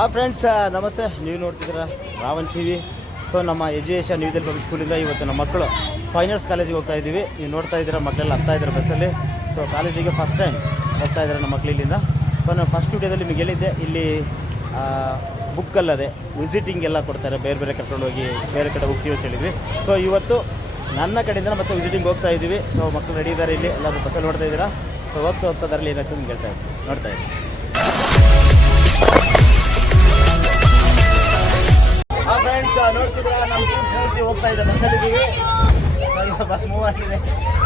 ಆ ಫ್ರೆಂಡ್ಸ್ ನಮಸ್ತೆ. ನೀವು ನೋಡ್ತಿದ್ದೀರ ರಾವಣ್ ಟಿ ವಿ. ಸೊ ನಮ್ಮ ಎಜುಕೇಷನ್ ನ್ಯೂ ಪಬ್ಲಿಕ್ ಸ್ಕೂಲಿಂದ ಇವತ್ತು ನಮ್ಮ ಮಕ್ಕಳು ಫೈನಲ್ಸ್ ಕಾಲೇಜಿಗೆ ಹೋಗ್ತಾ ಇದ್ದೀವಿ. ನೀವು ನೋಡ್ತಾ ಇದ್ದೀರಾ ಮಕ್ಕಳೆಲ್ಲ ಹತ್ತಾ ಇದ್ದಾರೆ ಬಸ್ಸಲ್ಲಿ ಸೊ ಕಾಲೇಜಿಗೆ ಫಸ್ಟ್ ಟೈಮ್ ಹೋಗ್ತಾ ಇದ್ದಾರೆ ನಮ್ಮ ಮಕ್ಕಳು ಇಲ್ಲಿಂದ. ಸೊ ನಾನು ಫಸ್ಟ್ ವಿಡಿಯೋದಲ್ಲಿ ನಿಮಗೆ ಹೇಳಿದ್ದೆ, ಇಲ್ಲಿ ಬುಕ್ ಅಲ್ಲದೆ ವಿಸಿಟಿಂಗ್ ಎಲ್ಲ ಕೊಡ್ತಾರೆ. ಬೇರೆ ಬೇರೆ ಕರ್ಕೊಂಡು ಹೋಗಿ ಬೇರೆ ಕಡೆ ಹೋಗ್ತೀವಿ ಅಂತ ಹೇಳಿದ್ವಿ. ಸೊ ಇವತ್ತು ನನ್ನ ಕಡೆಯಿಂದ ಮತ್ತೆ ವಿಸಿಟಿಂಗ್ ಹೋಗ್ತಾ ಇದ್ದೀವಿ. ಸೊ ಮಕ್ಕಳು ರೆಡಿ ಇದ್ದಾರೆ ಇಲ್ಲಿ. ಎಲ್ಲ ಬಸ್ಸಲ್ಲಿ ನೋಡ್ತಾ ಇದ್ದೀರಾ? ಸೊ ಹೋಗ್ತಾ ಹೋಗ್ತಾ ಅದರಲ್ಲಿ ಏನಾಗ್ತದೆ ನಿಮ್ಗೆ ಹೇಳ್ತಾ ಇದ್ದೀನಿ. ನೋಡ್ತಾ ಇದ್ದೀನಿ. ನೋಡ್ತಿದ್ರ ನಮ್ಮ ಟೀಮ್ ಪೂರ್ತಿ ಹೋಗ್ತಾ ಇದೆ ಬಸ್ ಮೂವ್ ಆಗಿದೆ.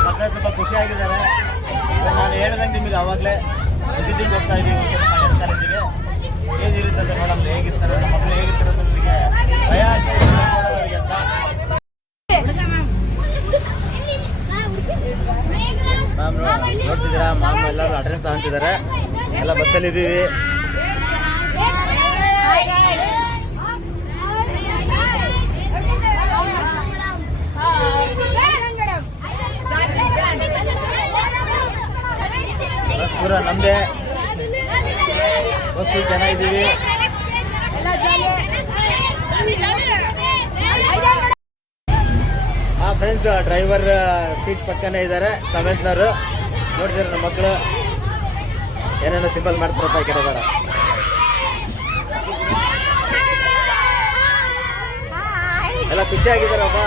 ಮಕ್ಕಳು ಸ್ವಲ್ಪ ಖುಷಿಯಾಗಿದ್ದಾರೆ ನಾನು ಹೇಳ್ದಂಗೆ ನಿಮಗೆ ಆವಾಗಲೇ ವಿಸಿಟಿಂಗ್ ಹೋಗ್ತಾ ಇದ್ದೀವಿ ಫೈನಾನ್ಸ್ ಕಾಲೇಜಿಗೆ. ಏನಿರುತ್ತೆ ಅಂತ ನೋಡೋಣ ಮಕ್ಕಳು ಹೇಗಿರ್ತಾರೆ ಭಯ ಆಗ್ತದೆ ಇದೆ ನೋಡೋದವ್ರಿಗೆ ಅಂತ. ಮ್ಯಾಮ್ ಎಲ್ಲರೂ ಅಡ್ರೆಸ್ ತಗೊಂತಿದ್ದಾರೆ. ಎಲ್ಲ ಬಸ್ಸಲ್ಲಿದ್ದೀವಿ ಪೂರ ನಮ್ಮದೇ ಬಸ್ ಫುಲ್ ಜನ ಇದ್ದೀವಿ ಆ ಫ್ರೆಂಡ್ಸ್ ಡ್ರೈವರ್ ಸೀಟ್ ಪಕ್ಕನೇ ಇದ್ದಾರೆ ಸಮೇತ್ನವರು. ನೋಡ್ತೀರ ನಮ್ಮ ಮಕ್ಕಳು ಏನೇನೋ ಸಿಂಪಲ್ ಮಾಡ್ತಾರಪ್ಪ ಈ ಕಡೆ ಬೇಡ. ಎಲ್ಲ ಖುಷಿಯಾಗಿದ್ದಾರಪ್ಪ.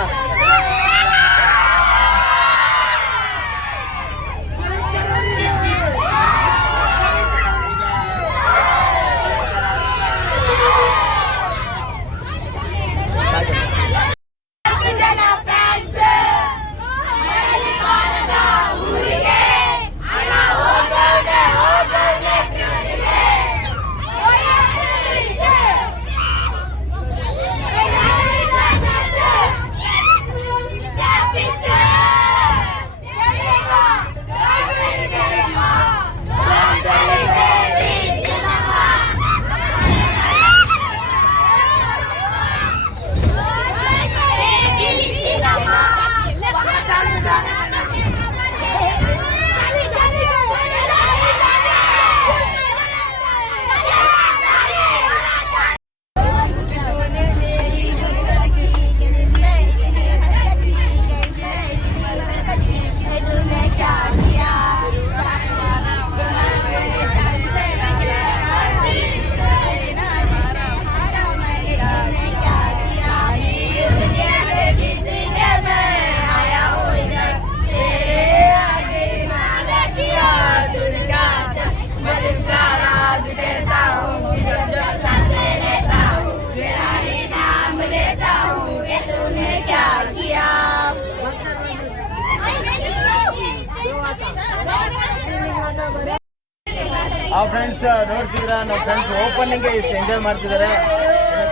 ಓಪನಿಂಗ್ ಇಷ್ಟು ಎಂಜಾಯ್ ಮಾಡ್ತಿದ್ದಾರೆ.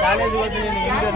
ಕಾಲೇಜ್ ಓದಿ ಹೆಂಗೆ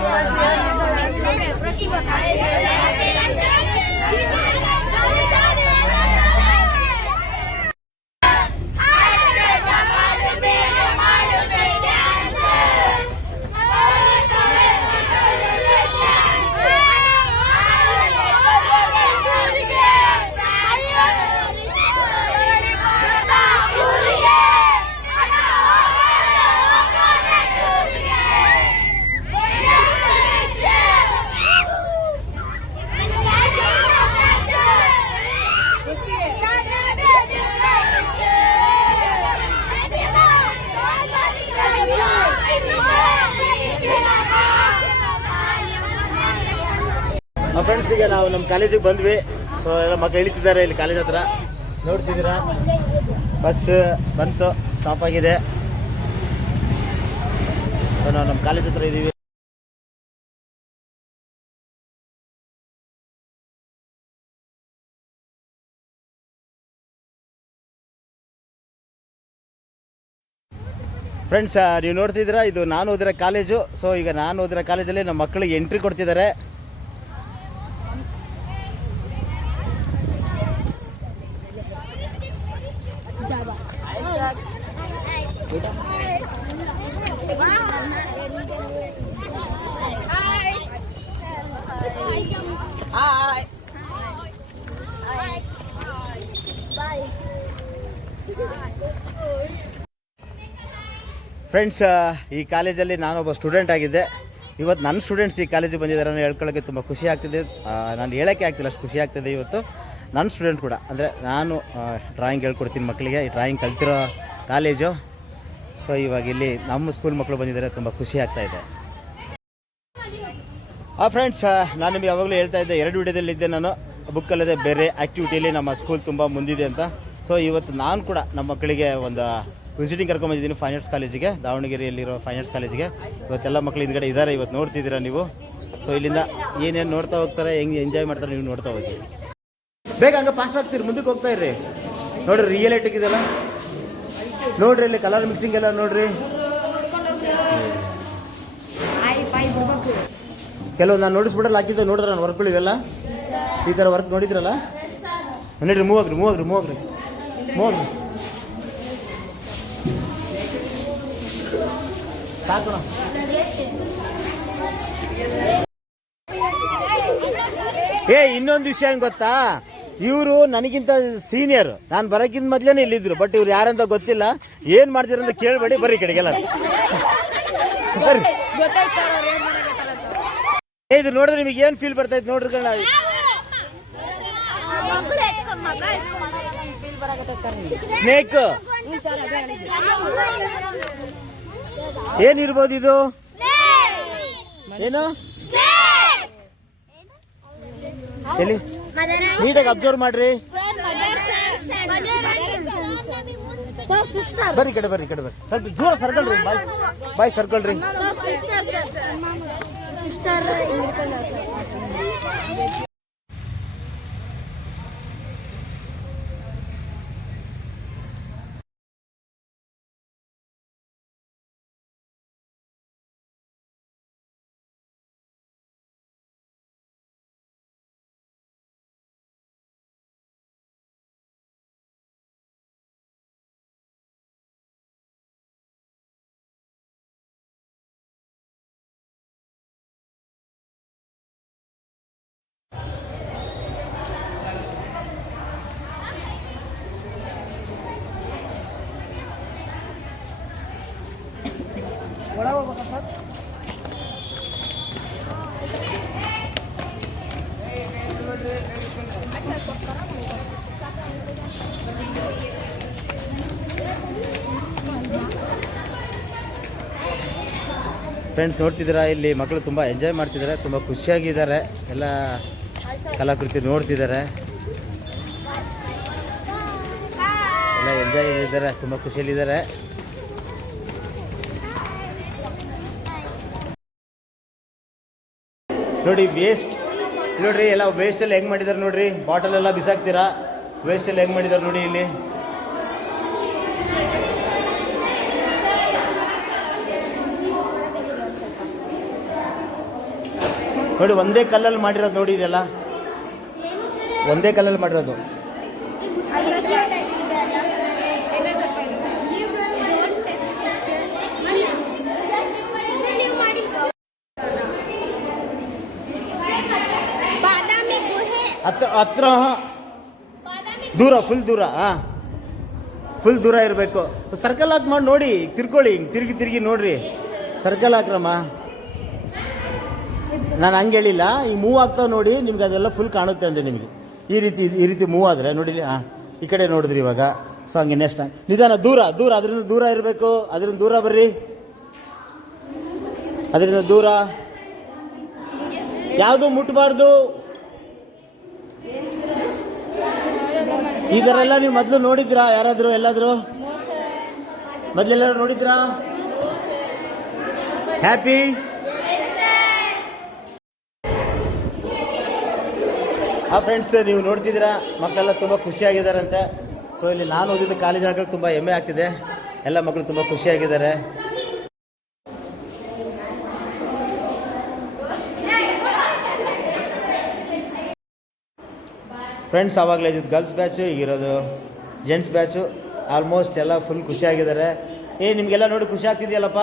ಕಾಲೇಜಿಗೆ ಬಂದ್ವಿ. ಸೊ ಎಲ್ಲ ಮಕ್ಕಳು ಇಳಿತಿದ್ದಾರೆ ಇಲ್ಲಿ ಕಾಲೇಜ್ ಹತ್ರ. ನೋಡ್ತಿದ್ದೀರಾ? ಬಸ್ ಬಂತು ಸ್ಟಾಪ್ ಆಗಿದೆ. ಸೊ ನಾವು ನಮ್ಮ ಕಾಲೇಜ್ ಹತ್ರ ಇದ್ದೀವಿ ಫ್ರೆಂಡ್ಸ್ ನೀವು ನೋಡ್ತಿದ್ದೀರಾ, ಇದು ನಾನು ಓದಿರೋ ಕಾಲೇಜು. ಸೊ ಈಗ ನಾನು ಓದಿರೋ ಕಾಲೇಜಲ್ಲಿ ನಮ್ಮ ಮಕ್ಕಳಿಗೆ ಎಂಟ್ರಿ ಕೊಡ್ತಿದ್ದಾರೆ. ಫ್ರೆಂಡ್ಸ್ ಈ ಕಾಲೇಜಲ್ಲಿ ನಾನೊಬ್ಬ ಸ್ಟೂಡೆಂಟ್ ಆಗಿದ್ದೆ. ಇವತ್ತು ನನ್ನ ಸ್ಟೂಡೆಂಟ್ಸ್ ಈ ಕಾಲೇಜಿಗೆ ಬಂದಿದ್ದಾರೆ ನಾನು ಹೇಳ್ಕೊಳ್ಳೋಕ್ಕೆ ತುಂಬ ಖುಷಿ ಆಗ್ತಿದೆ. ನಾನು ಹೇಳೋಕ್ಕೆ ಆಗ್ತಿಲ್ಲ, ಅಷ್ಟು ಖುಷಿ ಆಗ್ತಿದೆ ಇವತ್ತು. ನನ್ನ ಸ್ಟೂಡೆಂಟ್ ಕೂಡ, ಅಂದರೆ ನಾನು ಡ್ರಾಯಿಂಗ್ ಹೇಳ್ಕೊಡ್ತೀನಿ ಮಕ್ಕಳಿಗೆ. ಈ ಡ್ರಾಯಿಂಗ್ ಕಲ್ತಿರೋ ಕಾಲೇಜು. ಸೊ, ಇವಾಗ ಇಲ್ಲಿ ನಮ್ಮ ಸ್ಕೂಲ್ ಮಕ್ಕಳು ಬಂದಿದ್ದಾರೆ, ತುಂಬ ಖುಷಿ ಆಗ್ತಾ ಇದೆ. ಆ ಫ್ರೆಂಡ್ಸ್ ನಾನು ನಿಮಗೆ ಯಾವಾಗಲೂ ಹೇಳ್ತಾ ಇದ್ದೆ, ಎರಡು ವಿಡಿಯೋದಲ್ಲಿದ್ದೆ ನಾನು. ಬುಕ್ಕಲ್ಲದೆ ಬೇರೆ ಆ್ಯಕ್ಟಿವಿಟಿಯಲ್ಲಿ ನಮ್ಮ ಸ್ಕೂಲ್ ತುಂಬ ಮುಂದಿದೆ ಅಂತ. ಸೊ ಇವತ್ತು ನಾನು ಕೂಡ ನಮ್ಮ ಮಕ್ಕಳಿಗೆ ಒಂದು ವಿಸಿಟಿಂಗ್ ಕರ್ಕೊಂಬಂದಿದ್ದೀನಿ ಫೈನ್ ಆರ್ಟ್ಸ್ ಕಾಲೇಜಿಗೆ ದಾವಣಗೆರೆಯಲ್ಲಿರೋ ಫೈನ್ ಆರ್ಟ್ಸ್ ಕಾಲೇಜಿಗೆ ಇವತ್ತೆಲ್ಲ ಮಕ್ಕಳು ಹಿಂದ್ಗಡೆ ಇದ್ದಾರೆ, ಇವತ್ತು ನೋಡ್ತಿದ್ದೀರಾ ನೀವು? ಸೊ ಇಲ್ಲಿಂದ ಏನೇನು ನೋಡ್ತಾ ಹೋಗ್ತಾರೆ, ಹೆಂಗೆ ಎಂಜಾಯ್ ಮಾಡ್ತಾರೆ ನೀವು ನೋಡ್ತಾ ಹೋಗಿ. ಬೇಗ ಹಂಗೆ ಪಾಸ್ ಆಗ್ತೀರಿ, ಮುಂದಕ್ಕೆ ಹೋಗ್ತಾ ಇರ್ರಿ. ನೋಡಿರಿ ರಿಯಲ್ ಇದೆಯಲ್ಲ ನೋಡ್ರಿ ಇಲ್ಲಿ ಕಲರ್ ಮಿಕ್ಸಿಂಗ್ ಎಲ್ಲ ನೋಡ್ರಿ. ಕೆಲವು ನಾನು ನೋಟಿಸ್ಬಿಡಲ್ಲ ಹಾಕಿದ್ದೆ ನೋಡಿದ್ರೆ ನಾನು ವರ್ಕ್ಗಳು ಇವೆಲ್ಲ ಈ ಥರ ವರ್ಕ್ ನೋಡಿದ್ರಲ್ಲ? ನೋಡಿರಿ move agri move agri move agri. Move agri. ಸಾಕೋಣ ಏ, ಇನ್ನೊಂದು ವಿಷಯ ಗೊತ್ತಾ? ಇವರು ನನಗಿಂತ ಸೀನಿಯರ್ ನಾನು ಬರೋಕ್ಕಿಂತ ಮೊದ್ಲೇನೆ ಇಲ್ಲಿದ್ರು ಬಟ್ ಇವ್ರು ಯಾರಂತ ಗೊತ್ತಿಲ್ಲ. ಏನ್ ಮಾಡ್ತೀರ ಅಂತ ಕೇಳಬೇಡಿ ಬರ್ರಿ ಕಡೆಗೆಲ್ಲ ಬರ್ರಿ. ಇದು ನೋಡಿದ್ರೆ ನಿಮಗೆ ಏನ್ ಫೀಲ್ ಬರ್ತಾ ಇತ್ತು ನೋಡ್ರಿ ಕಣ ಸ್ನೇಕ್ ಏನಿರ್ಬೋದು ಇದು? ಏನು? ಎಲ್ಲಿ? ನೀಟಾಗಿ ಅಬ್ಸರ್ವ್ ಮಾಡ್ರಿ. ಬರ್ರಿ ಕಡೆ ಬರ್ರಿ ಕಡೆ ಬರ್ರಿ. ಸ್ವಲ್ಪ ದೂರ ಸರ್ಕಲ್ರಿ ಬಾಯ್. ಬಾಯ್ ಸರ್ಕಲ್ರಿ ಸಿಸ್ಟರ್ ಫ್ರೆಂಡ್ಸ್ ನೋಡ್ತಿದ್ದೀರಾ? ಇಲ್ಲಿ ಮಕ್ಕಳು ತುಂಬ ಎಂಜಾಯ್ ಮಾಡ್ತಿದ್ದಾರೆ, ತುಂಬ ಖುಷಿಯಾಗಿದ್ದಾರೆ. ಎಲ್ಲ ಕಲಾಕೃತಿ ನೋಡ್ತಿದ್ದಾರೆ. ಎಲ್ಲ ಎಂಜಾಯ್ ಇದ್ದಾರೆ ತುಂಬ ಖುಷಿಯಲ್ಲಿದ್ದಾರೆ. ನೋಡಿ ವೇಸ್ಟ್ ನೋಡ್ರಿ, ಎಲ್ಲ ವೇಸ್ಟ್ ಹೆಂಗೆ ಮಾಡಿದ್ದಾರೆ ನೋಡ್ರಿ? ಬಾಟಲ್ ಎಲ್ಲ ಬಿಸಾಕ್ತೀರಾ? ವೇಸ್ಟ್ ಹೆಂಗೆ ಹೆಂಗ್ ಮಾಡಿದ್ದಾರೆ ನೋಡಿ ಇಲ್ಲಿ? ನೋಡಿ, ಒಂದೇ ಕಲ್ಲಲ್ಲಿ ಮಾಡಿರೋದು ನೋಡಿ ಇದೆಲ್ಲ. ಒಂದೇ ಕಲ್ಲಲ್ಲಿ ಮಾಡಿರೋದು. ಹತ್ರ ಹತ್ರ ದೂರ ಫುಲ್ ದೂರ, ಹಾಂ. ಫುಲ್ ದೂರ ಇರಬೇಕು. ಸರ್ಕಲ್ ಹಾಕಿ ಮಾಡಿ, ನೋಡಿ, ತಿರ್ಕೊಳ್ಳಿ, ಹಿಂಗೆ ತಿರುಗಿ ತಿರುಗಿ ನೋಡ್ರಿ. ಸರ್ಕಲ್ ಹಾಕ್ರಮ್ಮ. ನಾನು ಹಂಗೆ ಹೇಳಿಲ್ಲ ಈ ಮೂವ್ ಆಗ್ತಾವೆ ನೋಡಿ ನಿಮ್ಗೆ ಅದೆಲ್ಲ ಫುಲ್ ಕಾಣುತ್ತೆ ಅಂದೆ ನಿಮಗೆ. ಈ ರೀತಿ ಈ ರೀತಿ ಮೂವ್ ಆದರೆ ನೋಡಿ ಹಾಂ ಈ ಕಡೆ ನೋಡಿದ್ರಿ ಇವಾಗ. ಸೊ ಹಂಗೆ ನೆಕ್ಸ್ಟ್ ನಿಧಾನ ದೂರ ದೂರ ಅದರಿಂದ ದೂರ ಇರಬೇಕು. ಅದರಿಂದ ದೂರ ಬರ್ರಿ. ಅದರಿಂದ ದೂರ. ಯಾವುದು ಮುಟ್ಟಬಾರ್ದು ಈ ಥರ ಎಲ್ಲ ನೀವು ಮೊದಲು ನೋಡಿದ್ರಾ ಯಾರಾದರೂ ಎಲ್ಲಾದರೂ? ಮೊದಲೆಲ್ಲರೂ ನೋಡಿದ್ರಾ ಹ್ಯಾಪಿ ಆ ಫ್ರೆಂಡ್ಸ್ ನೀವು ನೋಡ್ತಿದ್ದೀರಾ? ಮಕ್ಕಳೆಲ್ಲ ತುಂಬ ಖುಷಿಯಾಗಿದ್ದಾರಂತೆ. ಸೊ ಇಲ್ಲಿ ನಾನು ಓದಿದ ಕಾಲೇಜ್ ಮಕ್ಕಳು ತುಂಬ ಹೆಮ್ಮೆ ಆಗ್ತಿದೆ. ಎಲ್ಲ ಮಕ್ಕಳು ತುಂಬ ಖುಷಿಯಾಗಿದ್ದಾರೆ. ಫ್ರೆಂಡ್ಸ್ ಆವಾಗಲೇ ಇದ್ದಿದ್ದು ಗರ್ಲ್ಸ್ ಬ್ಯಾಚು ಈಗಿರೋದು ಜೆಂಟ್ಸ್ ಬ್ಯಾಚು ಆಲ್ಮೋಸ್ಟ್ ಎಲ್ಲ ಫುಲ್ ಖುಷಿಯಾಗಿದ್ದಾರೆ. ಏ, ನಿಮಗೆಲ್ಲ ನೋಡಿ ಖುಷಿ ಆಗ್ತಿದೆಯಲ್ಲಪ್ಪ?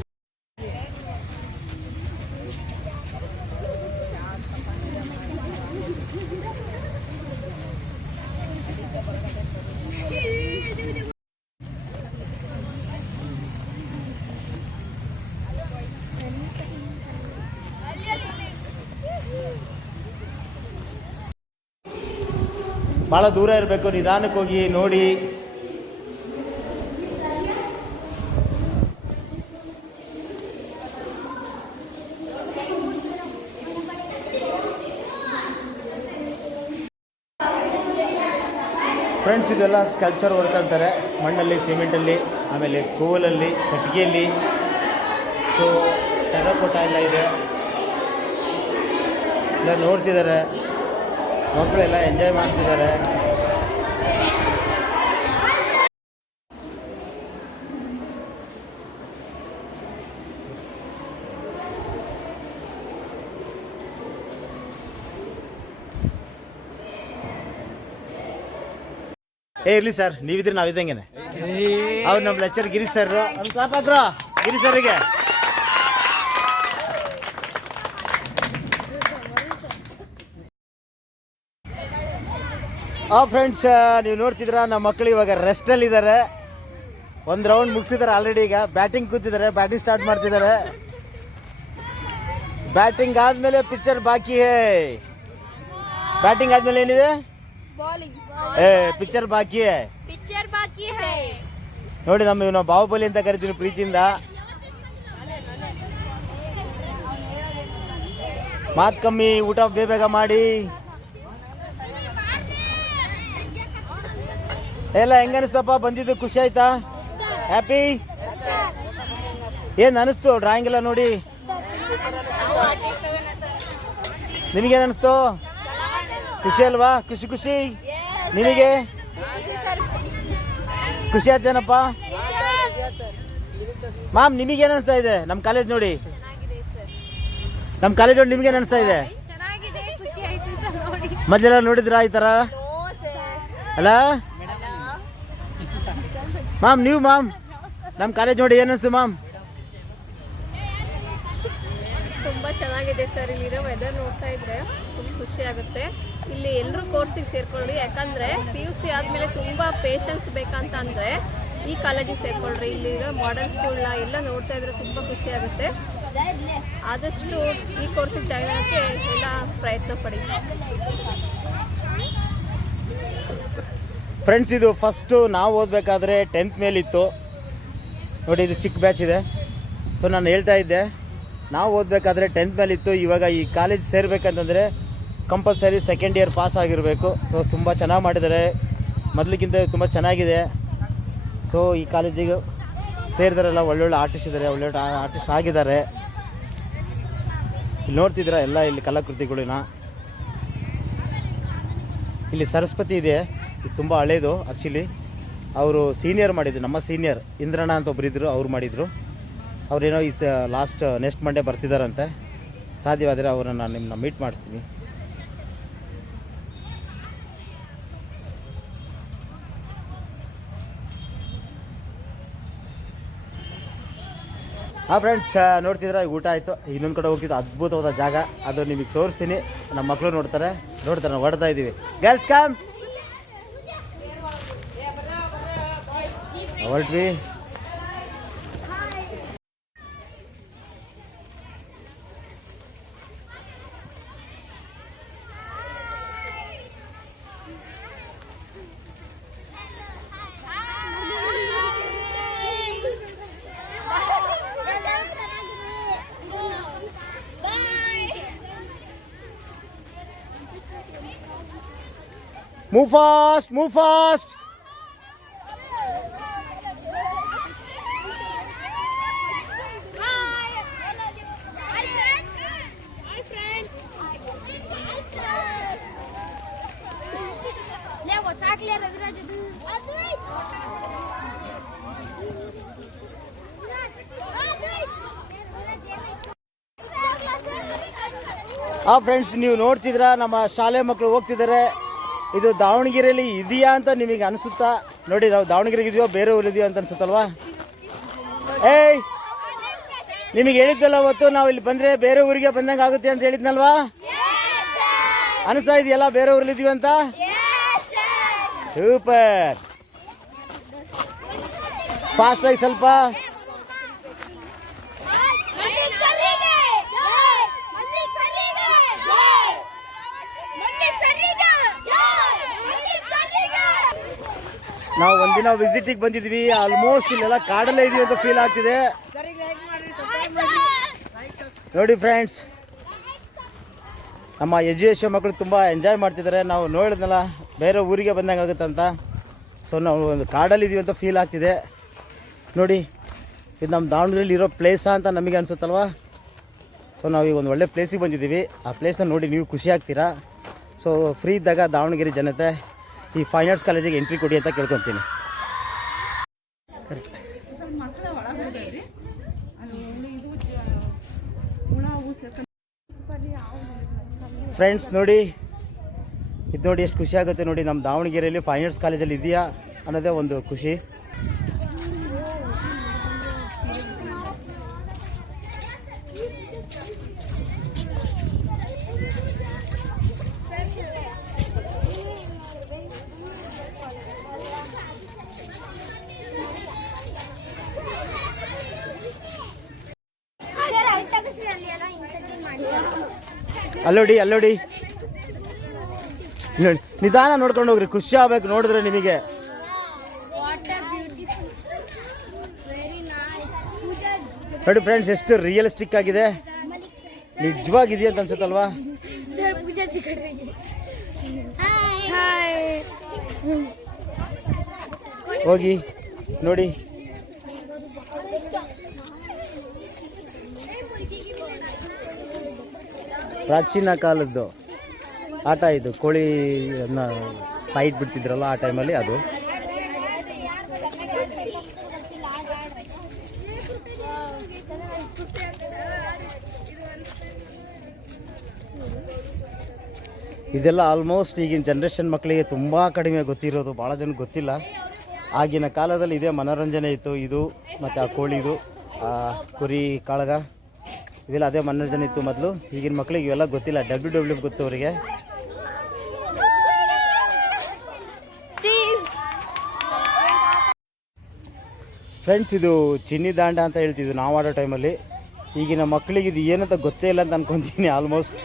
ಭಾಳ ದೂರ ಇರಬೇಕು, ನಿಧಾನಕ್ಕೆ ಹೋಗಿ ನೋಡಿ. ಫ್ರೆಂಡ್ಸ್ ಇದೆಲ್ಲ ಸ್ಕಲ್ಪ್ಚರ್ ವರ್ಕ್ ಅಂತಾರೆ. ಮಣ್ಣಲ್ಲಿ ಸಿಮೆಂಟಲ್ಲಿ ಆಮೇಲೆ ಕೋಲಲ್ಲಿ, ಕಟ್ಟಿಗೆಯಲ್ಲಿ. ಸೊ ಟೆರಕೋಟ ಎಲ್ಲ ಇದೆ. ಎಲ್ಲ ನೋಡ್ತಿದ್ದಾರೆ. ಮಕ್ಕಳೆಲ್ಲ ಎಂಜಾಯ್ ಮಾಡ್ತಿದ್ದಾರೆ. ಏ ಇರ್ಲಿ ಸರ್ ನೀವಿದ್ರೆ ನಾವಿದ್ದಂಗೆನೆ. ಅವ್ರು ನಮ್ಮ ಲೆಕ್ಚರ್ ಗಿರೀಶ್ ಸರ್ ಕ್ಲಾಪಾದ್ರ ಗಿರೀಶ್ ಸರ್ಗೆ ಆ ಫ್ರೆಂಡ್ಸ್ ನೀವು ನೋಡ್ತಿದ್ರ ನಮ್ಮ ಮಕ್ಕಳು ಇವಾಗ ರೆಸ್ಟಲ್ಲಿ ಇದ್ದಾರೆ ಒಂದು ರೌಂಡ್ ಮುಗಿಸಿದ್ದಾರೆ ಆಲ್ರೆಡಿ ಈಗ. ಬ್ಯಾಟಿಂಗ್ ಕೂತಿದ್ದಾರೆ ಬ್ಯಾಟಿಂಗ್ ಸ್ಟಾರ್ಟ್ ಮಾಡ್ತಿದ್ದಾರೆ ಬ್ಯಾಟಿಂಗ್ ಆದಮೇಲೆ ಪಿಕ್ಚರ್ ಬಾಕಿ ಹೇ. ಬ್ಯಾಟಿಂಗ್ ಆದಮೇಲೆ ಏನಿದೆ? ಏ ಪಿಕ್ಚರ್ ಬಾಕಿ ನೋಡಿ ನಮ್ಮ ಇವನ ಬಾಹುಬಲಿ ಅಂತ ಕರಿತೀವಿ ಪ್ರೀತಿಯಿಂದ. ಮಾತ್ ಕಮ್ಮಿ ಊಟ ಬೇಬೇಗ ಮಾಡಿ. ಎಲ್ಲ ಹೆಂಗ ಅನಿಸ್ತಪ್ಪ? ಬಂದಿದ್ದು ಖುಷಿ ಆಯ್ತಾ? ಹ್ಯಾಪಿ ಏನ್ ಅನಿಸ್ತು ಡ್ರಾಯಿಂಗ್ ಎಲ್ಲ ನೋಡಿ? ನಿಮಗೇನ್ ಅನಿಸ್ತು? ಖುಷಿ ಅಲ್ವಾ? ಖುಷಿ ಖುಷಿ? ನಿಮಗೆ? ಖುಷಿ ಆಯ್ತೇನಪ್ಪ ಮಾಮ್ ನಿಮಗೇನು ಅನಿಸ್ತಾ ಇದೆ? ನಮ್ಮ ಕಾಲೇಜ್ ನೋಡಿ. ನಮ್ಮ ಕಾಲೇಜ್ ನೋಡಿ ನಿಮಗೇನು ಅನಿಸ್ತಾ ಇದೆ? ಮೊದಲೆಲ್ಲ ನೋಡಿದ್ರಾ ಈ ಥರ ಅಲ್ಲ? ಮಾಮ್, ನೀವು ಮಾಮ್. ನಮ್ಮ ಕಾಲೇಜ್ ನೋಡಿ ಏನಿಸ್ತು ಮ್ಯಾಮ್ ತುಂಬ ಚೆನ್ನಾಗಿದೆ ಸರ್, ಇಲ್ಲಿರೋ ವೆದರ್ ನೋಡ್ತಾ ಇದ್ರೆ ತುಂಬ ಖುಷಿ ಆಗುತ್ತೆ. ಇಲ್ಲಿ ಎಲ್ಲರೂ ಕೋರ್ಸಿಗೆ ಸೇರ್ಕೊಳ್ಳಿ ಯಾಕಂದ್ರೆ ಪಿ ಯು ಸಿ ಆದಮೇಲೆ ತುಂಬ ಪೇಷನ್ಸ್ ಬೇಕಂತ ಅಂದರೆ ಈ ಕಾಲೇಜಿಗೆ ಸೇರ್ಕೊಳ್ರಿ ಇಲ್ಲಿರೋ ಮಾಡರ್ನ್ ಸ್ಕೂಲ್ನ ಎಲ್ಲ ನೋಡ್ತಾ ಇದ್ರೆ ತುಂಬ ಖುಷಿ ಆಗುತ್ತೆ. ಆದಷ್ಟು ಈ ಕೋರ್ಸಿಗೆ ಜಾಯ್ನ್ ಆಗೋಕ್ಕೆ ಎಲ್ಲ ಪ್ರಯತ್ನ ಪಡಿ. ಫ್ರೆಂಡ್ಸ್ ಇದು ಫಸ್ಟು ನಾವು ಓದಬೇಕಾದ್ರೆ ಟೆಂತ್ ಮೇಲಿತ್ತು. ನೋಡಿ, ಇದು ಚಿಕ್ಕ ಬ್ಯಾಚ್ ಇದೆ. ಸೊ ನಾನು ಹೇಳ್ತಾ ಇದ್ದೆ, ನಾವು ಓದಬೇಕಾದ್ರೆ ಟೆಂತ್ ಮೇಲಿತ್ತು. ಇವಾಗ ಈ ಕಾಲೇಜ್ ಸೇರಬೇಕಂತಂದರೆ ಕಂಪಲ್ಸರಿ ಸೆಕೆಂಡ್ ಇಯರ್ ಪಾಸ್ ಆಗಿರಬೇಕು. ಸೊ ತುಂಬ ಚೆನ್ನಾಗಿ ಮಾಡಿದ್ದಾರೆ. ಮೊದಲಿಗಿಂತ ತುಂಬ ಚೆನ್ನಾಗಿದೆ. ಸೊ ಈ ಕಾಲೇಜಿಗೆ ಸೇರಿದಾರೆಲ್ಲ ಒಳ್ಳೊಳ್ಳೆ ಆರ್ಟಿಸ್ಟ್ ಇದ್ದಾರೆ ಒಳ್ಳೊಳ್ಳೆ ಆರ್ಟಿಸ್ಟ್ ಆಗಿದ್ದಾರೆ. ಇಲ್ಲಿ ನೋಡ್ತಿದ್ದೀರಾ ಎಲ್ಲ ಇಲ್ಲಿ ಕಲಾಕೃತಿಗಳನ್ನ ಇಲ್ಲಿ ಸರಸ್ವತಿ ಇದೆ. ಇದು ತುಂಬ ಹಳೇದು ಆ್ಯಕ್ಚುಲಿ ಅವರು ಸೀನಿಯರ್ ಮಾಡಿದ್ರು, ನಮ್ಮ ಸೀನಿಯರ್ ಇಂದ್ರಣ್ಣ ಅಂತ ಒಬ್ಬರು ಇದ್ದರು ಅವ್ರು ಮಾಡಿದರು. ಅವರೇನೋ ಈ ಸ ಲಾಸ್ಟ್ ನೆಕ್ಸ್ಟ್ ಮಂಡೇ ಬರ್ತಿದ್ದಾರಂತೆ ಸಾಧ್ಯವಾದರೆ ಅವರನ್ನು ನಾನು ನಿಮ್ಮನ್ನ ಮೀಟ್ ಮಾಡಿಸ್ತೀನಿ. ಹಾಂ ಫ್ರೆಂಡ್ಸ್ ನೋಡ್ತಿದ್ರೆ ಊಟ ಆಯಿತು. ಇನ್ನೊಂದು ಕಡೆ ಹೋಗ್ತಿದ್ದು ಅದ್ಭುತವಾದ ಜಾಗ. ಅದು ನಿಮಗೆ ತೋರಿಸ್ತೀನಿ. ನಮ್ಮ ಮಕ್ಕಳು ನೋಡ್ತಾರೆ. ನೋಡ್ತಾರೆ, ನಾವು ಹೊಡ್ತಾ ಇದ್ದೀವಿ ಗರ್ಲ್ಸ್ ಕಮ್ ಹೊರಟ್ವಿ. ಮೂವ್ ಫಾಸ್ಟ್ ಮೂವ್ ಫಾಸ್ಟ್ ಸಾಕ್ಲೆ ರವಿರಾಜ್ ಇದು ಆ ಫ್ರೆಂಡ್ಸ್ ನೀವು ನೋಡ್ತಿದ್ರ ನಮ್ಮ ಶಾಲೆ ಮಕ್ಕಳು ಹೋಗ್ತಿದ್ದಾರೆ. ಇದು ದಾವಣಗೆರೆಯಲ್ಲಿ ಇದೆಯಾ ಅಂತ ನಿಮಗೆ ಅನಿಸುತ್ತಾ? ನೋಡಿ, ನಾವು ದಾವಣಗೆರೆಗೆ ಇದೆಯೋ, ಬೇರೆ ಊರಿದೆಯೋ ಅಂತ ಅನಿಸುತ್ತಲ್ವಾ? ಏಯ್! ನಿಮಗೆ ಹೇಳಿದ್ದಲ್ಲ ಅವತ್ತು ನಾವು ಇಲ್ಲಿ ಬಂದರೆ ಬೇರೆ ಊರಿಗೆ ಬಂದಂಗೆ ಆಗುತ್ತೆ ಅಂತ ಹೇಳಿದ್ನಲ್ವಾ? ಅನಿಸ್ತಾ ಇದೆಯಲ್ಲ, ಬೇರೆ ಊರಲ್ಲಿದ್ದೀವಿ ಅಂತ? ಸೂಪರ್! ಫಾಸ್ಟಾಗಿ ಸ್ವಲ್ಪ. ನಾವು ಒಂದಿನ ವಿಸಿಟಿಗೆ ಬಂದಿದ್ವಿ. ಆಲ್ಮೋಸ್ಟ್ ಇಲ್ಲೆಲ್ಲ ಕಾಡಲ್ಲೇ ಇದೀವಿ ಅಂತ ಫೀಲ್ ಆಗ್ತಿದೆ. ನೋಡಿ ಫ್ರೆಂಡ್ಸ್ ನಮ್ಮ ಎಜುಕೇಶನ್ ಮಕ್ಕಳು ತುಂಬ ಎಂಜಾಯ್ ಮಾಡ್ತಿದ್ದಾರೆ. ನಾವು ನೋಡಿದ್ನಲ್ಲ, ಬೇರೆ ಊರಿಗೆ ಬಂದಂಗೆ ಆಗುತ್ತಂತ ಸೊ ನಾವು ಒಂದು ಕಾಡಲ್ಲಿ ಇದೀವಿ ಅಂತ ಫೀಲ್ ಆಗ್ತಿದೆ. ನೋಡಿ, ಇದು ನಮ್ಮ ದಾವಣಗೆರೆಯಲ್ಲಿ ಇರೋ ಪ್ಲೇಸಾ ಅಂತ ನಮಗೆ ಅನಿಸುತ್ತಲ್ವಾ? ಸೊ ನಾವು ಈಗ ಒಂದು ಒಳ್ಳೆ ಪ್ಲೇಸಿಗೆ ಬಂದಿದ್ದೀವಿ. ಆ ಪ್ಲೇಸನ್ನ ನೋಡಿ ನೀವು ಖುಷಿ ಆಗ್ತೀರಾ? ಸೊ ಫ್ರೀ ಇದ್ದಾಗ ದಾವಣಗೆರೆ ಜನತೆ ಈ ಫೈನ್ ಆರ್ಟ್ಸ್ ಕಾಲೇಜಿಗೆ ಎಂಟ್ರಿ ಕೊಡಿ ಅಂತ ಕೇಳ್ಕೊತೀನಿ. ಫ್ರೆಂಡ್ಸ್ ನೋಡಿ ಇದು ನೋಡಿ ಎಷ್ಟು ಖುಷಿ ಆಗುತ್ತೆ ನೋಡಿ ನಮ್ಮ ದಾವಣಗೆರೆಯಲ್ಲಿ ಫೈನ್ ಆರ್ಟ್ಸ್ ಕಾಲೇಜಲ್ಲಿ ಇದೆಯಾ ಅನ್ನೋದೇ ಒಂದು ಖುಷಿ ಸರ್ ಅಲ್ಲಿ ತಗಸಿ ಅಲ್ಲಿ ಎಲ್ಲ ಇನ್ಸರ್ಟ್ ಮಾಡಿ ಅಲ್ಲೋಡಿ ಅಲ್ಲೋಡಿ. ನೋಡಿ ನಿಧಾನ ನೋಡ್ಕೊಂಡು ಹೋಗ್ರಿ ಖುಷಿ ಆಗ್ಬೇಕು ನೋಡಿದ್ರೆ ನಿಮಗೆ. Water beautiful very nice Pooja ನೋಡಿ ಫ್ರೆಂಡ್ಸ್ ಎಷ್ಟು ರಿಯಲಿಸ್ಟಿಕ್ ಆಗಿದೆ. ನಿಜವಾಗಿದೆಯಂತ ನಿಜವಾಗಿದೆಯಾ ಅಂತ ಅನ್ಸುತ್ತಲ್ವಾ? ಸರ್ ಪೂಜಾ ಚಿಕಡ್ರಿಗೆ ಹಾಯ್ ಹೋಗಿ ನೋಡಿ. ಪ್ರಾಚೀನ ಕಾಲದ್ದು ಆಟ ಇದು. ಕೋಳಿ ಫೈಟ್ ಬಿಡ್ತಿದ್ರಲ್ಲ ಆ ಟೈಮಲ್ಲಿ ಅದು. ಇದೆಲ್ಲ ಆಲ್ಮೋಸ್ಟ್ ಈಗಿನ ಜನ್ರೇಷನ್ ಮಕ್ಕಳಿಗೆ ತುಂಬ ಕಡಿಮೆ ಗೊತ್ತಿರೋದು ಭಾಳ ಜನಕ್ಕೆ ಗೊತ್ತಿಲ್ಲ. ಆಗಿನ ಕಾಲದಲ್ಲಿ ಇದೇ ಮನೋರಂಜನೆ ಇತ್ತು, ಇದು, ಮತ್ತು ಆ ಕೋಳಿದು ಆ ಕುರಿ ಕಾಳಗ. ಇವೆಲ್ಲ ಅದೇ ಮನೋರಂಜನೆ ಇತ್ತು ಮೊದಲು. ಈಗಿನ ಮಕ್ಕಳಿಗೆ ಇವೆಲ್ಲ ಗೊತ್ತಿಲ್ಲ. ಡಬ್ಲ್ಯೂ ಡಬ್ಲ್ಯೂ ಗೊತ್ತು ಅವರಿಗೆ. ಫ್ರೆಂಡ್ಸ್ ಇದು ಚಿನ್ನಿ ದಾಂಡ ಅಂತ ಹೇಳ್ತಿದ್ವಿ ನಾವು ಆಡೋ ಟೈಮಲ್ಲಿ ಈಗಿನ ಮಕ್ಕಳಿಗೆ ಇದು ಏನಂತ ಗೊತ್ತೇ ಇಲ್ಲ ಅಂತ ಅನ್ಕೊಂತೀನಿ ಆಲ್ಮೋಸ್ಟ್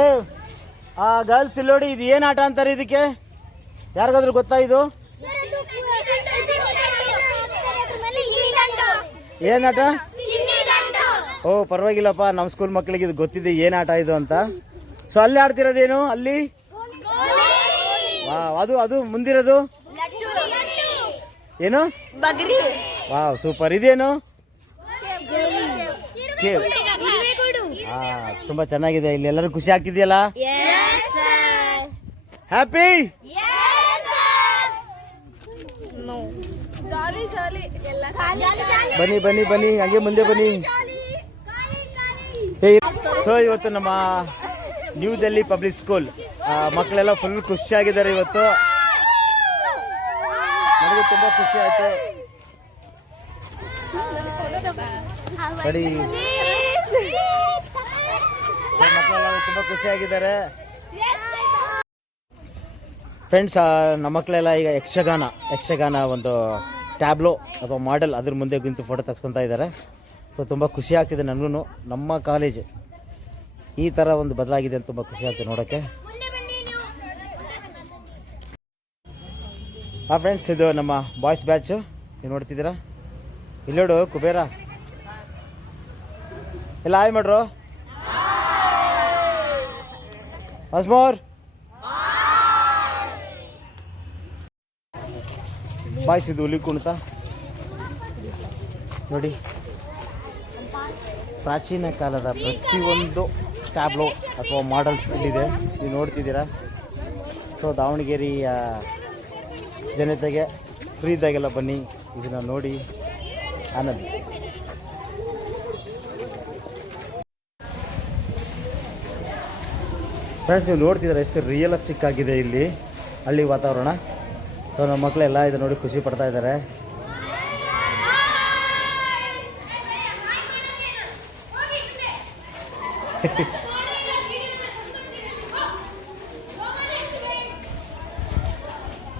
ಏ ಆ ಗರ್ಲ್ಸ್ ಇಲ್ಲಿ ನೋಡಿ ಇದು ಏನು ಆಟ ಅಂತಾರೆ ಇದಕ್ಕೆ? ಯಾರಿಗಾದ್ರೂ ಗೊತ್ತಾ ಇದು? ಸರ್ ಅದು ಚಿನ್ನಿ ದಂಡ ಏನು ಆಟ ಚಿನ್ನಿ ದಂಡ ಓ ಪರವಾಗಿಲ್ಲಪ್ಪ ನಮ್ಮ ಸ್ಕೂಲ್ ಮಕ್ಕಳಿಗೆ ಇದು ಗೊತ್ತಿದೆ ಏನು ಆಟ ಇದು ಅಂತ. ಸೊ ಅಲ್ಲಿ ಆಡ್ತಿರೋದೇನು? ಅಲ್ಲಿ? ವಾವ್ ಅದು ಅದು ಮುಂದಿರೋದು? ಏನು? ಬಗ್ರಿ. Wow super. ಇದೇನು? ತುಂಬಾ ಚೆನ್ನಾಗಿದೆ. ಇಲ್ಲಿ ಎಲ್ಲರೂ ಖುಷಿ ಆಗ್ತಿದೆಯಲ್ಲ? ಹ್ಯಾಪಿ ಜಾಲಿ ಜಾಲಿ ಎಲ್ಲ ಬನ್ನಿ ಬನ್ನಿ ಬನ್ನಿ ಹಂಗೆ ಮುಂದೆ ಬನ್ನಿ. ಸೊ ಇವತ್ತು ನಮ್ಮ ನ್ಯೂ ದೆಲ್ಲಿ ಪಬ್ಲಿಕ್ ಸ್ಕೂಲ್ ಮಕ್ಕಳೆಲ್ಲ ಫುಲ್ ಖುಷಿಯಾಗಿದ್ದಾರೆ ಇವತ್ತು. ನನಗೆ ತುಂಬ ಖುಷಿ ಆಯಿತು. ಸರಿ ಮಕ್ಕಳೆಲ್ಲ ತುಂಬ ಖುಷಿಯಾಗಿದ್ದಾರೆ. ಫ್ರೆಂಡ್ಸ್ ನಮ್ಮ ಮಕ್ಕಳೆಲ್ಲ ಈಗ ಯಕ್ಷಗಾನ ಯಕ್ಷಗಾನ ಒಂದು ಟ್ಯಾಬ್ಲೋ ಅಥವಾ ಮಾಡೆಲ್ ಅದ್ರ ಮುಂದೆ ನಿಂತು ಫೋಟೋ ತೆಗೆಸ್ಕೊತಾ ಇದ್ದಾರೆ. ಸೊ ತುಂಬ ಖುಷಿ ಆಗ್ತಿದೆ ನನಗೂ ನಮ್ಮ ಕಾಲೇಜ್ ಈ ಥರ ಒಂದು ಬದಲಾಗಿದೆ ಅಂತ ತುಂಬ ಖುಷಿ ಆಗ್ತಿದೆ ನೋಡೋಕ್ಕೆ ಹಾಂ ಫ್ರೆಂಡ್ಸ್ ಇದು ನಮ್ಮ ಬಾಯ್ಸ್ ಬ್ಯಾಚು ನೀವು ನೋಡ್ತಿದ್ದೀರಾ? ಇಲ್ಲೋಡು ಕುಬೇರ. ಎಲ್ಲ ಆಯ್ ಮಾಡ್ರು. ಅಸ್ಮೋರ್ ಬಾಯ್ಸ್, ಇದು ಹುಲಿ ಕುಣಿತ. ನೋಡಿ. ಪ್ರಾಚೀನ ಕಾಲದ ಪ್ರತಿಯೊಂದು ಟ್ಯಾಬ್ಲೋ ಅಥವಾ ಮಾಡಲ್ಸ್ ಇಲ್ಲಿದೆ. ನೀವು ನೋಡ್ತಿದ್ದೀರಾ? ಸೊ ದಾವಣಗೆರೆಯ ಜನತೆಗೆ ಫ್ರೀ ಇದ್ದಾಗೆಲ್ಲ ಬನ್ನಿ. ಇದನ್ನು ನೋಡಿ ಆನಂದಿಸಿ. ಫ್ರೆಂಡ್ಸ್ ನೀವು ನೋಡ್ತಿದ್ದಾರೆ ಎಷ್ಟು ರಿಯಲಿಸ್ಟಿಕ್ ಆಗಿದೆ ಇಲ್ಲಿ ಹಳ್ಳಿ ವಾತಾವರಣ. ಸೊ ನಮ್ಮ ಮಕ್ಕಳೆಲ್ಲ ಇದು ನೋಡಿ ಖುಷಿ ಪಡ್ತಾ ಇದ್ದಾರೆ.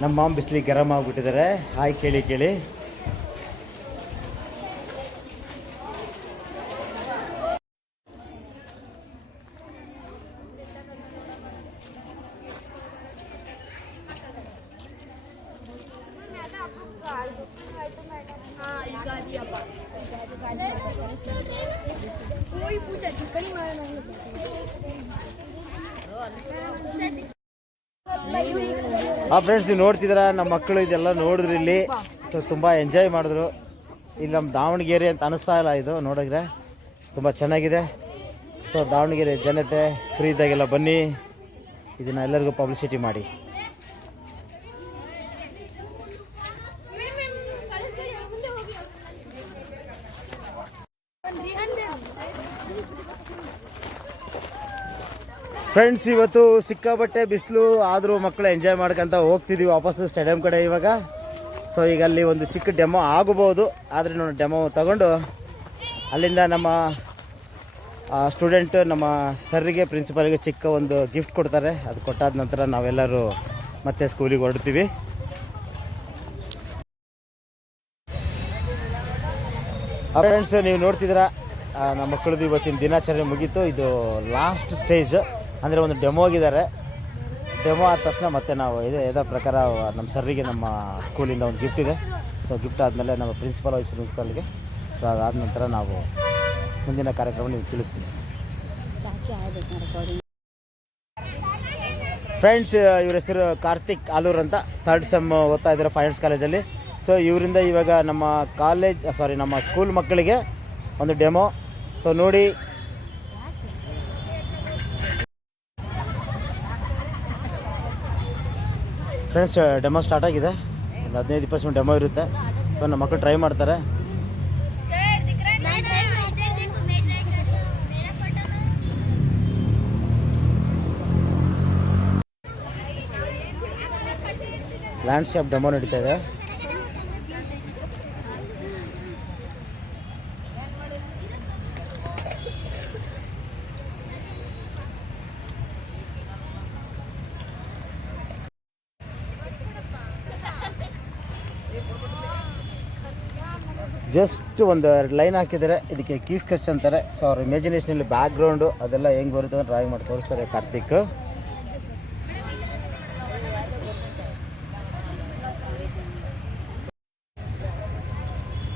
ನಮ್ಮ ಮಾಮ್ ಬಿಸಿಲಿಗೆ ಗರಂ ಆಗಿಬಿಟ್ಟಿದ್ದಾರೆ. ಹಾಯ್ ಕೇಳಿ ಕೇಳಿ. ಆ ಫ್ರೆಂಡ್ಸ್ ನೀವು ನೋಡ್ತಿದ್ರ ನಮ್ಮ ಮಕ್ಕಳು ಇದೆಲ್ಲ ನೋಡಿದ್ರು ಇಲ್ಲಿ. ಸೊ ತುಂಬ ಎಂಜಾಯ್ ಮಾಡಿದ್ರು. ಇಲ್ಲಿ ನಮ್ಮ ದಾವಣಗೆರೆ ಅಂತ ಅನಿಸ್ತಾ ಇಲ್ಲ ಇದು, ನೋಡಿದ್ರೆ. ತುಂಬ ಚೆನ್ನಾಗಿದೆ. ಸೊ ದಾವಣಗೆರೆ ಜನತೆ ಫ್ರೀ ಇದ್ದಾಗೆಲ್ಲ ಬನ್ನಿ. ಇದನ್ನು ಎಲ್ಲರಿಗೂ ಪಬ್ಲಿಸಿಟಿ ಮಾಡಿ. ಫ್ರೆಂಡ್ಸ್ ಇವತ್ತು ಸಿಕ್ಕಾಬಟ್ಟೆ ಬಿಸಿಲು, ಆದರೂ ಮಕ್ಕಳು ಎಂಜಾಯ್ ಮಾಡ್ಕೊಂತ ಹೋಗ್ತಿದ್ದೀವಿ ವಾಪಸ್ಸು ಸ್ಟೇಡಿಯಂ ಕಡೆ ಇವಾಗ. ಸೊ ಈಗ ಅಲ್ಲಿ ಒಂದು ಚಿಕ್ಕ ಡೆಮೋ ಆಗಬಹುದು ಆದರೆ ನಾನು ಡೆಮೋ ತಗೊಂಡು ಅಲ್ಲಿಂದ ನಮ್ಮ ಸ್ಟೂಡೆಂಟ್ ನಮ್ಮ ಸರ್ರಿಗೆ ಪ್ರಿನ್ಸಿಪಾಲ್ಗೆ ಚಿಕ್ಕ ಒಂದು ಗಿಫ್ಟ್ ಕೊಡ್ತಾರೆ. ಅದು ಕೊಟ್ಟಾದ ನಂತರ ನಾವೆಲ್ಲರೂ ಮತ್ತೆ ಸ್ಕೂಲಿಗೆ ಹೊರಡ್ತೀವಿ. ಫ್ರೆಂಡ್ಸ್ ನೀವು ನೋಡ್ತಿದ್ದೀರಾ ನಮ್ಮ ಮಕ್ಕಳದ್ದು ಇವತ್ತಿನ ದಿನಾಚರಣೆ ಮುಗೀತು. ಇದು ಲಾಸ್ಟ್ ಸ್ಟೇಜ್ ಅಂದರೆ ಒಂದು ಡೆಮೋ ಆಗಿದ್ದಾರೆ ಡೆಮೋ ಆದ ತಕ್ಷಣ ಮತ್ತೆ ನಾವು ಇದೆ, ಇದೇ ಪ್ರಕಾರ ನಮ್ಮ ಸರ್ರಿಗೆ ನಮ್ಮ ಸ್ಕೂಲಿಂದ ಒಂದು ಗಿಫ್ಟ್ ಇದೆ. ಸೊ ಗಿಫ್ಟ್ ಆದಮೇಲೆ ನಮ್ಮ ಪ್ರಿನ್ಸಿಪಾಲ್ ವೈಸ್ ಪ್ರಿನ್ಸಿಪಾಲ್ಗೆ ಸೊ ಅದಾದ ನಂತರ ನಾವು ಮುಂದಿನ ಕಾರ್ಯಕ್ರಮ ತಿಳಿಸ್ತೀನಿ. ಫ್ರೆಂಡ್ಸ್ ಇವ್ರ ಹೆಸರು ಕಾರ್ತಿಕ್ ಆಲೂರ್ ಅಂತ. ಥರ್ಡ್ ಸೆಮ್ ಓದ್ತಾ ಇದ್ದಾರೆ ಫೈನಾನ್ಸ್ ಕಾಲೇಜಲ್ಲಿ ಸೊ ಇವರಿಂದ ಇವಾಗ ನಮ್ಮ ಕಾಲೇಜ್ ಸಾರಿ ನಮ್ಮ ಸ್ಕೂಲ್ ಮಕ್ಕಳಿಗೆ ಒಂದು ಡೆಮೋ ಸೊ ನೋಡಿ ಫ್ರೆಂಡ್ಸ್ ಡೆಮೋ ಸ್ಟಾರ್ಟ್ ಆಗಿದೆ. ಒಂದು ಹದಿನೈದು, ಇಪ್ಪತ್ತು ನಿಮಿಷ ಡೆಮೋ ಇರುತ್ತೆ. ಸೊ ನಮ್ಮ ಮಕ್ಕಳು ಟ್ರೈ ಮಾಡ್ತಾರೆ. ಲ್ಯಾಂಡ್ಸ್ಕೇಪ್ ಡೆಮೋ ನಡೀತಾ ಇದೆ. ಜಸ್ಟ್ ಒಂದು ಎರಡು ಲೈನ್ ಹಾಕಿದರೆ ಇದಕ್ಕೆ ಕೀಸ್ ಕಚ್ ಅಂತಾರೆ. ಸೊ ಅವ್ರ ಇಮ್ಯಾಜಿನೇಷನಲ್ಲಿ ಬ್ಯಾಕ್ಗ್ರೌಂಡು ಅದೆಲ್ಲ ಹೆಂಗೆ ಬರುತ್ತೆ ಅಂತ ಡ್ರಾಯಿಂಗ್ ಮಾಡಿ ತೋರಿಸ್ತಾರೆ ಕಾರ್ತಿಕ್.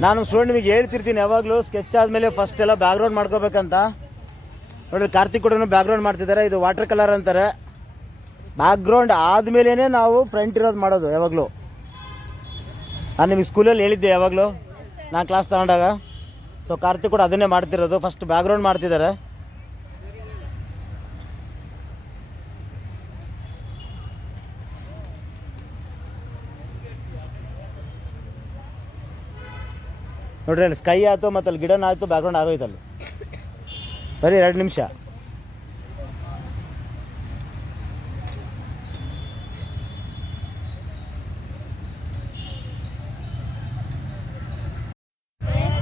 ನಾನು ಸ್ಟೂಡೆಂಟ್ ನಿಮಗೆ ಹೇಳ್ತಿರ್ತೀನಿ ಯಾವಾಗಲೂ ಸ್ಕೆಚ್ ಆದಮೇಲೆ ಫಸ್ಟ್ ಎಲ್ಲ ಬ್ಯಾಕ್ಗ್ರೌಂಡ್ ಮಾಡ್ಕೋಬೇಕಂತ. ನೋಡಿ ಕಾರ್ತಿಕ್ ಕೂಡ ಬ್ಯಾಕ್ಗ್ರೌಂಡ್ ಮಾಡ್ತಿದ್ದಾರೆ. ಇದು ವಾಟರ್ ಕಲರ್ ಅಂತಾರೆ. ಬ್ಯಾಕ್ಗ್ರೌಂಡ್ ಆದಮೇಲೆ ನಾವು ಫ್ರಂಟ್ ಇರೋದು ಮಾಡೋದು ಯಾವಾಗಲೂ. ನಾನು ನಿಮಗೆ ಸ್ಕೂಲಲ್ಲಿ ಹೇಳಿದ್ದೆ ಯಾವಾಗಲೂ. ನಾನು ಕ್ಲಾಸ್ ತಗೊಂಡಾಗ. ಸೊ ಕಾರ್ತಿಕ್ ಕೂಡ ಅದನ್ನೇ ಮಾಡ್ತಿರೋದು. ಫಸ್ಟ್ ಬ್ಯಾಕ್ಗ್ರೌಂಡ್ ಮಾಡ್ತಿದ್ದಾರೆ. ನೋಡ್ರಿ, ಅಲ್ಲಿ ಸ್ಕೈ ಆಯಿತು ಮತ್ತು ಅಲ್ಲಿ ಗಿಡನ ಆಯಿತು ಬ್ಯಾಕ್ಗ್ರೌಂಡ್ ಆಗೋಯ್ತು ಅಲ್ಲಿ ಬರೀ ಎರಡು ನಿಮಿಷ.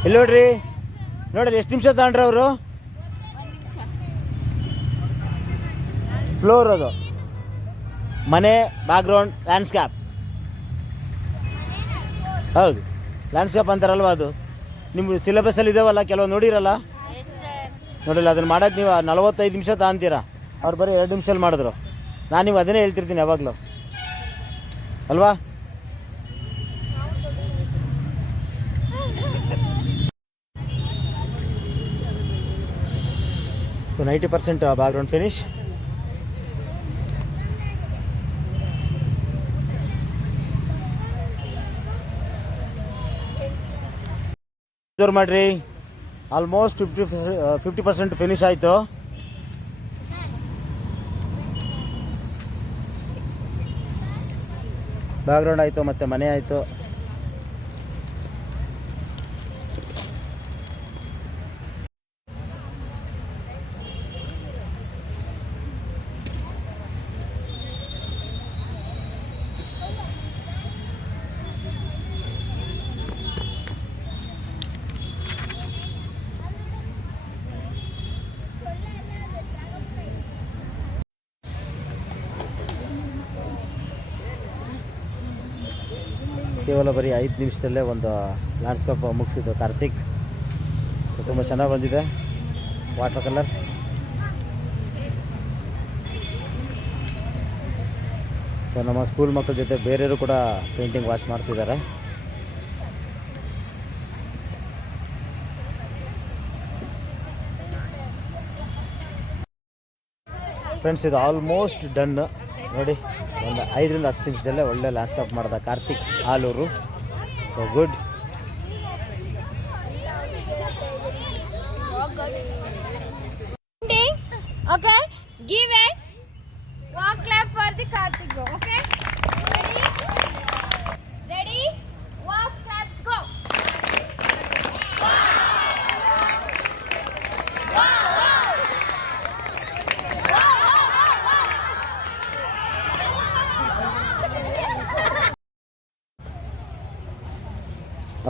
ಇಲ್ಲಿ ನೋಡ್ರಿ? ನೋಡ್ರಿ ಎಷ್ಟು ನಿಮಿಷ ತಗೊಂಡ್ರಿ ಅವರು? ಫ್ಲೋರ್ ಅದು. ಮನೆ ಬ್ಯಾಕ್ಗ್ರೌಂಡ್ ಲ್ಯಾಂಡ್ಸ್ಕ್ಯಾಪ್ ಹೌದು. ಲ್ಯಾಂಡ್ಸ್ಕೇಪ್ ಅಂತಾರಲ್ವ ಅದು? ನಿಮ್ಮ ಸಿಲೆಬಸ್ಸಲ್ಲಿ ಇದಾವಲ್ಲ ಕೆಲವು ನೋಡಿರಲ್ಲ? ನೋಡಿಲ್ಲ ಅದನ್ನು ಮಾಡೋದು ನೀವು ನಲವತ್ತೈದು ನಿಮಿಷ ತಗೊಂತೀರಾ? ಅವ್ರು ಬರೀ ಎರಡು ನಿಮಿಷದಲ್ಲಿ ಮಾಡಿದ್ರು. ನಾನು ನೀವು ಅದನ್ನೇ ಹೇಳ್ತಿರ್ತೀನಿ ಯಾವಾಗಲೂ. ಅಲ್ವಾ? ನೈಂಟಿ ಪರ್ಸೆಂಟ್ ಬ್ಯಾಕ್ಗ್ರೌಂಡ್ ಫಿನಿಶ್ ಜೋರು ಮಾಡ್ರಿ. Almost fifty fifty percent finish ಆಯಿತು. ಬ್ಯಾಕ್ಗ್ರೌಂಡ್ ಆಯಿತು, ಮತ್ತು ಮನೆ ಆಯಿತು. ಕೇವಲ ಬರೀ ಐದು ನಿಮಿಷದಲ್ಲೇ ಒಂದು ಲ್ಯಾಂಡ್ಸ್ಕೇಪ್ ಮುಗಿಸಿದ್ದು ಕಾರ್ತಿಕ್. ತುಂಬ ಚೆನ್ನಾಗಿ ಬಂದಿದೆ. ವಾಟರ್ ಕಲರ್ ಸೊ ನಮ್ಮ ಸ್ಕೂಲ್ ಮಕ್ಕಳ ಜೊತೆ ಬೇರೆಯವರು ಕೂಡ ಪೇಂಟಿಂಗ್ ವಾಚ್ ಮಾಡ್ತಿದ್ದಾರೆ. ಫ್ರೆಂಡ್ಸ್ ಇದು ಆಲ್ಮೋಸ್ಟ್ ಡನ್ ನೋಡಿ. ಒಂದು ಐದರಿಂದ ಹತ್ತು ನಿಮಿಷದಲ್ಲೇ ಒಳ್ಳೆ ಲ್ಯಾಂಡ್ಸ್ಕೇಪ್ ಮಾಡಿದ Karthik Aluru so good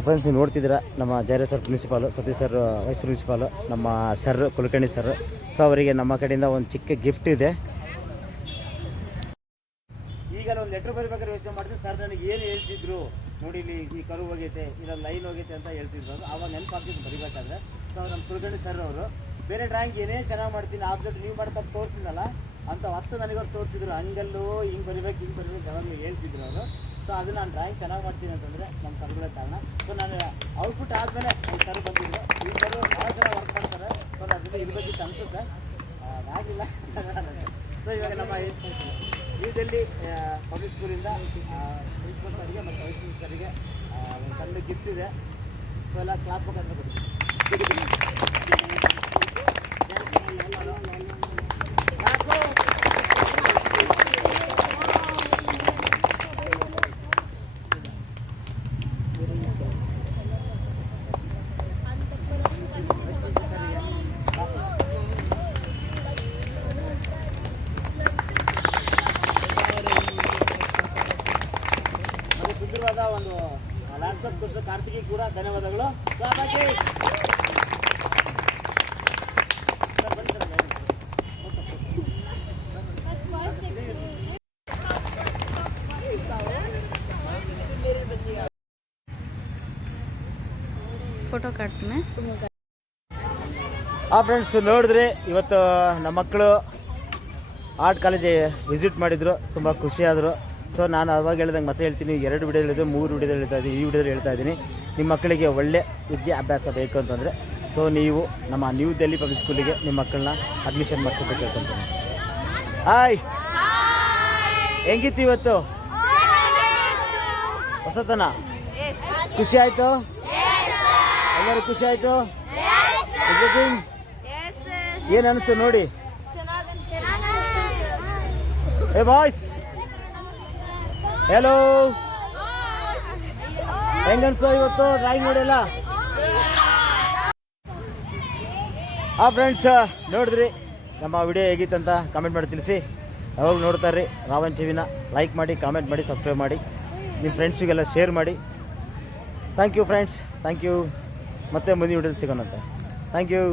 friends ನೀವು ನೋಡ್ತಿದ್ದೀರಾ ನಮ್ಮ ಜೈರೇ sir principal Satish sir vice principal ನಮ್ಮ ಸರ್ ಕುಲಕರ್ಣಿ ಸರ್. ಸೊ ಅವರಿಗೆ ನಮ್ಮ ಕಡೆಯಿಂದ ಒಂದು ಚಿಕ್ಕ ಗಿಫ್ಟ್ ಇದೆ. ಈಗ ಒಂದು ಲೆಟ್ರ್ ಬರಬೇಕಾದ್ರೆ ಯೋಚನೆ ಮಾಡಿದ್ರೆ ಸರ್ ನನಗೆ ಏನು ಹೇಳ್ತಿದ್ರು? ನೋಡಿ ಇಲ್ಲಿ ಈ ಕರು ಹೋಗೈತೆ, ಇಲ್ಲ ಲೈನ್ ಹೋಗೈತೆ ಅಂತ ಹೇಳ್ತಿದ್ರು. ಆವಾಗ ನೆನಪಾಗ್ತಿದ್ದು ಬರಿಬೇಕಾದ್ರೆ. ಸೊ ನಮ್ಮ ಕುಲಕರ್ಣಿ ಸರ್ ಅವರು, ಬೇರೆ ಡ್ರಾಯಿಂಗ್ ಏನೇ ಚೆನ್ನಾಗಿ ಮಾಡ್ತೀನಿ ಆಬ್ಜೆಕ್ಟ್ ನೀವು ಮಾಡ್ತಾ ತೋರ್ತಿದ್ದಲ್ಲ ಅಂತ ಹತ್ತು ನನಗವ್ರು ತೋರಿಸಿದ್ರು. ಹಂಗಲ್ಲೂ, ಹಿಂಗೆ ಬರಿಬೇಕು ಹಿಂಗೆ ಬರಿಬೇಕು ಯಾವಾಗಲೂ ಹೇಳ್ತಿದ್ರು ಅವರು. ಸೊ ಅದು ನಾನು ಡ್ರಾಯಿಂಗ್ ಚೆನ್ನಾಗಿ ಮಾಡ್ತೀನಿ ಅಂತಂದರೆ ನಮ್ಮ ಸರ್ಗಳ ಕಾರಣ. ಸೊ ನಾನು ಔಟ್ಪುಟ್ ಆದಮೇಲೆ ಈ ಸರ್ ಬಂದಿದ್ರು. ಈ ಸರ್ ಭಾಳ ಚೆನ್ನಾಗಿ ವರ್ಕ್ ಮಾಡ್ತಾರೆ. ಸೊ ನನ್ನ ಜೊತೆ ಬಗ್ಗೆ ಅನಿಸುತ್ತೆ ಆಗಿಲ್ಲ ಸೊ ಇವಾಗ ನಮ್ಮ ನ್ಯೂ ಡೆಲ್ಲಿ ಪಬ್ಲಿಕ್ ಸ್ಕೂಲಿಂದ ಪ್ರಿನ್ಸಿಪಲ್ ಸರ್ಗೆ ಮತ್ತು ವೈಸ್ ಸರ್ಗೆ ಒಂದು ಸಣ್ಣ ಗಿಫ್ಟ್ ಇದೆ. ಸೊ ಎಲ್ಲ ಕ್ಲಾಪ್ ಅಂತ ಕೊಡ್ತೀನಿ ಅದು ಸುಂದರವಾದ ಒಂದು ಲ್ಯಾಂಡ್ಸ್ಕೇಪ್ ತೋರಿಸೋ ಕಾರ್ತಿಕಿ ಕೂಡ ಧನ್ಯವಾದಗಳು Clap ಹಾಕಿ. ಸರ್, ಬನ್ನಿ ಸರ್, ಬನ್ನಿ. ಫೋಟೋ ಕಾಡ್ತೀನಿ ಆ ಫ್ರೆಂಡ್ಸ್ ನೋಡಿದ್ರೆ ಇವತ್ತು ನಮ್ಮ ಮಕ್ಕಳು ಆರ್ಟ್ ಕಾಲೇಜ್ ವಿಸಿಟ್ ಮಾಡಿದ್ರು ತುಂಬ ಖುಷಿಯಾದರು ಸೊ ನಾನು ಅವಾಗ ಹೇಳ್ದಂಗೆ ಮತ್ತೆ ಹೇಳ್ತೀನಿ ಎರಡು ವಿಡಿಯೋ ಹೇಳಿದ್ರು ಮೂರು ವಿಡಿಯೋ ಹೇಳ್ತಾ ಇದ್ದೀನಿ ಈ ವಿಡಿಯೋದಲ್ಲಿ ಹೇಳ್ತಾ ಇದ್ದೀನಿ. ನಿಮ್ಮ ಮಕ್ಕಳಿಗೆ ಒಳ್ಳೆ ವಿದ್ಯಾಭ್ಯಾಸ ಬೇಕು ಅಂತಂದರೆ ಸೊ ನೀವು ನಮ್ಮ ನ್ಯೂ ಡೆಲ್ಲಿ ಪಬ್ಲಿಕ್ ಸ್ಕೂಲಿಗೆ ನಿಮ್ಮ ಮಕ್ಕಳನ್ನ ಅಡ್ಮಿಷನ್ ಮಾಡಿಸ್ಬೇಕು ಹೇಳ್ಕೊಂತೀನಿ ಹಾಯ್ ಹೆಂಗಿತ್ತು ಇವತ್ತು? ಹೊಸತನ? ಖುಷಿ ಆಯಿತು? ಎಲ್ಲರೂ ಖುಷಿ ಆಯ್ತು? ಏನ್ ಅನಿಸ್ತು ನೋಡಿ? ಏ ಬಾಯ್ಸ್ ಹೆಲೋ ಹೆಂಗ ಅನ್ಸ್ತು ಇವತ್ತು ಡ್ರಾಯಿಂಗ್ ನೋಡಿಲ್ಲ? ಆ ಫ್ರೆಂಡ್ಸ್ ನೋಡಿದ್ರಿ? ನಮ್ಮ ವಿಡಿಯೋ ಹೇಗಿತ್ತಂತ ಕಮೆಂಟ್ ಮಾಡಿ ತಿಳಿಸಿ. ಯಾವಾಗ ನೋಡ್ತಾ ಇರ್ರಿ. ರಾವಣ್ ಟಿವಿನ ಲೈಕ್ ಮಾಡಿ ಕಾಮೆಂಟ್ ಮಾಡಿ ಸಬ್ಸ್ಕ್ರೈಬ್ ಮಾಡಿ. ನಿಮ್ಮ ಫ್ರೆಂಡ್ಸಿಗೆಲ್ಲ ಶೇರ್ ಮಾಡಿ. Thank you friends thank you ಮತ್ತೆ ಮುಂದಿನ ವಿಡಿಯೋದಲ್ಲಿ ಸಿಗೋಣಂತೆ. Thank you